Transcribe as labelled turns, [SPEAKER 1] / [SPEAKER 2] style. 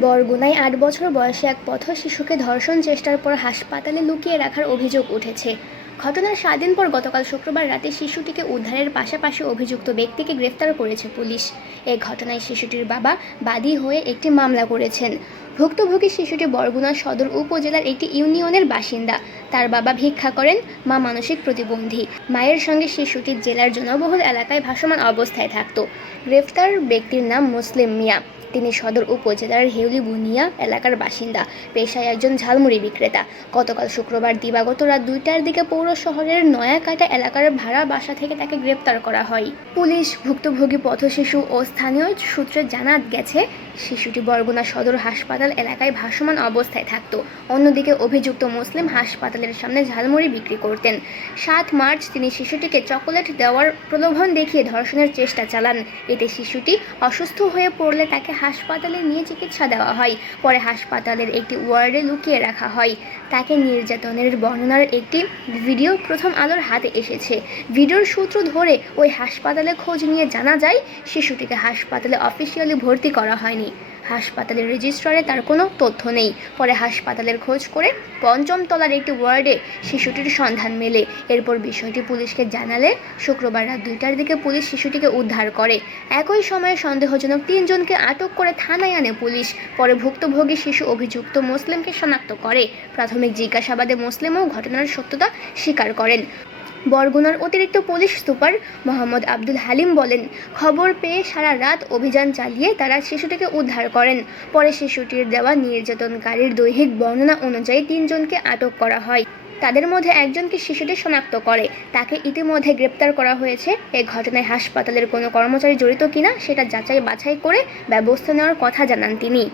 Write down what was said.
[SPEAKER 1] বরগুনায় আট বছর বয়সে এক পথ শিশুকে ধর্ষণ চেষ্টার পর হাসপাতালে লুকিয়ে রাখার অভিযোগ উঠেছে। ঘটনার সাত দিন পর গতকাল শুক্রবার রাতে শিশুটিকে উদ্ধারের পাশাপাশি অভিযুক্ত ব্যক্তিকে গ্রেফতার করেছে পুলিশ। এই ঘটনায় শিশুটির বাবা বাদী হয়ে একটি মামলা করেছেন। ভুক্তভোগী শিশুটি বরগুনা সদর উপজেলার একটি ইউনিয়নের বাসিন্দা। তার বাবা ভিক্ষা করেন, মা মানসিক প্রতিবন্ধী। মায়ের সঙ্গে শিশুটি জেলার জনবহুল এলাকায় ভাসমান অবস্থায় থাকত। গ্রেফতার ব্যক্তির নাম মুসলিম মিয়া। তিনি সদর উপজেলার হেউলি বুনিয়া এলাকার বাসিন্দা। পেশায় একজন ঝালমুড়ি বিক্রেতা। গতকাল শুক্রবার দিবাগত রাত দুইটার দিকে পৌর শহরের নয়াকাটা এলাকার ভাড়া বাসা থেকে তাকে গ্রেপ্তার করা হয়। পুলিশ, ভুক্তভোগী পথশিশু ও স্থানীয় সূত্রে জানা গেছে, শিশুটি বরগুনা সদর হাসপাতাল এলাকায় ভাসমান অবস্থায় থাকত। অন্যদিকে অভিযুক্ত মুসলিম হাসপাতালের সামনে ঝালমুড়ি বিক্রি করতেন। সাত মার্চ তিনি শিশুটিকে চকোলেট দেওয়ার প্রলোভন দেখিয়ে ধর্ষণের চেষ্টা চালান। এতে শিশুটি অসুস্থ হয়ে পড়লে তাকে হাসপাতালে নিয়ে চিকিৎসা দেওয়া হয়। পরে হাসপাতালের একটি ওয়ার্ডে লুকিয়ে রাখা হয়। তাকে নির্যাতনের বর্ণনার একটি ভিডিও প্রথম আলোর হাতে এসেছে। ভিডিওর সূত্র ধরে ওই হাসপাতালে খোঁজ নিয়ে জানা যায়, শিশুটিকে হাসপাতালে অফিসিয়ালি ভর্তি করা হয়নি। হাসপাতালের রেজিস্ট্রারে তার কোনো তথ্য নেই। পরে হাসপাতালের খোঁজ করে পঞ্চম তলার একটি ওয়ার্ডে শিশুটির সন্ধান মেলে। এরপর বিষয়টি পুলিশকে জানালে শুক্রবার রাত দুইটার দিকে পুলিশ শিশুটিকে উদ্ধার করে। একই সময়ে সন্দেহজনক তিনজনকে আটক করে থানায় আনে পুলিশ। পরে ভুক্তভোগী শিশু অভিযুক্ত মুসলিমকে শনাক্ত করে। প্রাথমিক জিজ্ঞাসাবাদে মুসলিমও ঘটনার সত্যতা স্বীকার করেন। বরগুনার অতিরিক্ত পুলিশ সুপার মোহাম্মদ আব্দুল হালিম বলেন, খবর পেয়ে সারা রাত অভিযান চালিয়ে তারা শিশুটিকে উদ্ধার করেন। পরে শিশুটির দেওয়া নির্যাতনকারীর দৈহিক বর্ণনা অনুযায়ী তিনজনকে আটক করা হয়। তাদের মধ্যে একজনকে শিশুটি শনাক্ত করে। তাকে ইতিমধ্যে গ্রেপ্তার করা হয়েছে। এ ঘটনায় হাসপাতালের কোনো কর্মচারী জড়িত কিনা, সেটা যাচাই বাছাই করে ব্যবস্থা নেওয়ার কথা জানান তিনি।